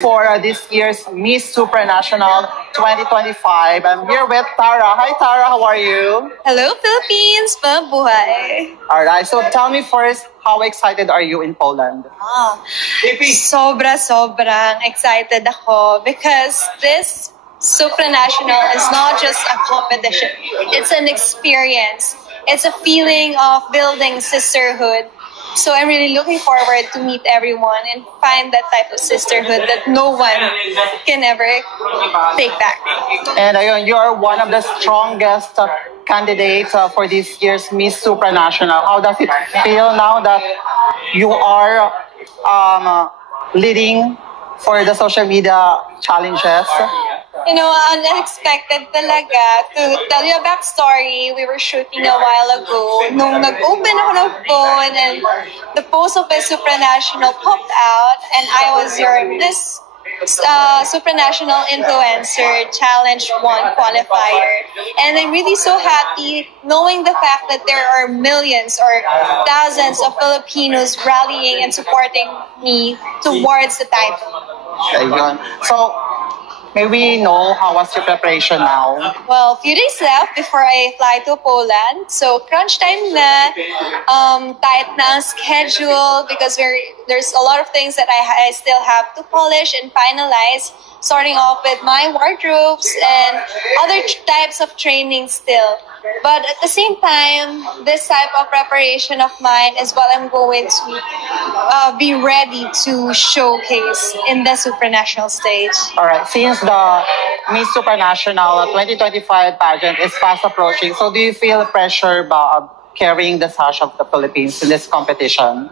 for this year's Miss Supranational 2025. I'm here with Tara. Hi Tara, how are you? Hello Philippines! Mabuhay! Alright, so tell me first, how excited are you in Poland? Sobrang excited ako because this Supranational is not just a competition. It's an experience. It's a feeling of building sisterhood. So I'm really looking forward to meet everyone and find that type of sisterhood that no one can ever take back. And you are one of the strongest candidates for this year's Miss Supranational. How does it feel now that you are leading for the social media challenges? You know, unexpected talaga. To tell you a backstory, we were shooting a while ago. Nung nag-open ako ng phone and the post of a Supranational popped out and I was your Miss Supranational Influencer Challenge 1 qualifier. And I'm really so happy knowing the fact that there are millions or thousands of Filipinos rallying and supporting me towards the title. Ayun. So, may we know how was your preparation now? Well, a few days left before I fly to Poland. So, crunch time na. Tight na ang schedule because there's a lot of things that I still have to polish and finalize. Starting off with my wardrobes and other types of training still. But at the same time, this type of preparation of mine is what I'm going to be ready to showcase in the Supranational stage. All right. Since the Miss Supranational 2025 pageant is fast approaching, so do you feel pressure about carrying the sash of the Philippines in this competition?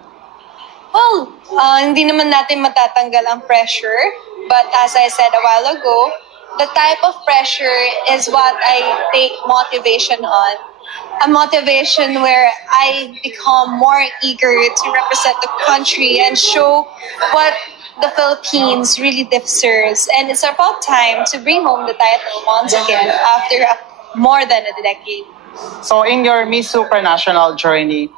Well, hindi naman natin matatanggal ang pressure. But as I said a while ago, the type of pressure is what I take motivation on. A motivation where I become more eager to represent the country and show what the Philippines really deserves. And it's about time to bring home the title once again after more than a decade. So in your Miss Supranational journey,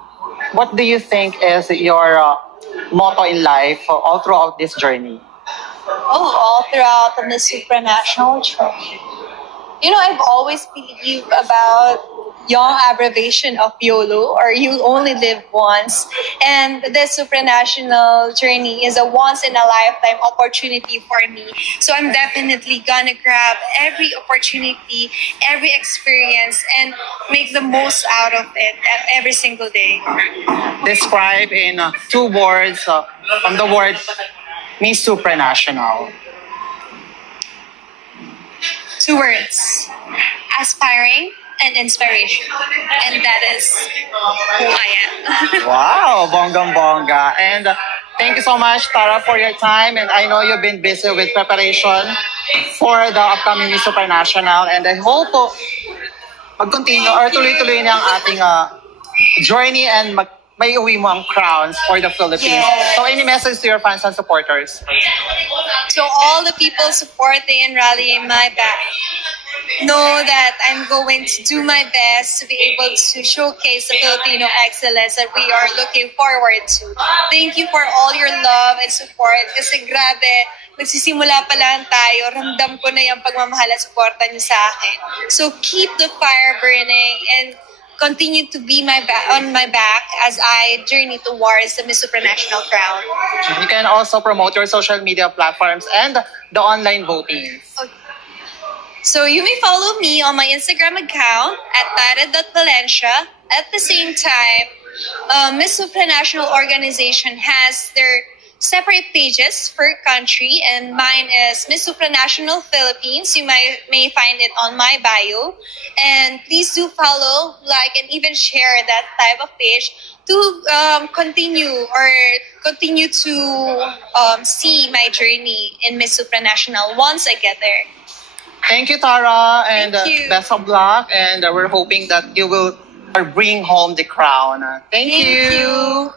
what do you think is your motto in life all throughout this journey? All throughout the Supranational journey. You know, I've always believed about young abbreviation of YOLO, or you only live once. And this Supranational journey is a once-in-a-lifetime opportunity for me. So I'm definitely gonna grab every opportunity, every experience, and make the most out of it every single day. Describe in 2 words from the word Miss Supranational. 2 words. Aspiring and inspiration. And that is who I am. Wow, bonggang-bongga. And thank you so much, Tara, for your time. And I know you've been busy with preparation for the upcoming Miss Supranational. And I hope mag-continue or tuloy-tuloy na ang ating journey and may uwi mo ang crowns for the Philippines. Yes. So any message to your fans and supporters? To all the people supporting and rallying my back, know that I'm going to do my best to be able to showcase the Filipino excellence that we are looking forward to. Thank you for all your love and support kasi grabe, magsisimula pa lang tayo, ramdam ko na yung pagmamahal at suporta niyo sa akin. So keep the fire burning and continue to be on my back as I journey towards the Miss Supranational crown. You can also promote your social media platforms and the online voting. Okay. So you may follow me on my Instagram account at tara.valencia. At the same time, Miss Supranational organization has their separate pages per country, and mine is Miss Supranational Philippines. You may find it on my bio. And please do follow, like, and even share that type of page to continue to see my journey in Miss Supranational once I get there. Thank you, Tara, and Thank you. best of luck. And we're hoping that you will bring home the crown. Thank you. you.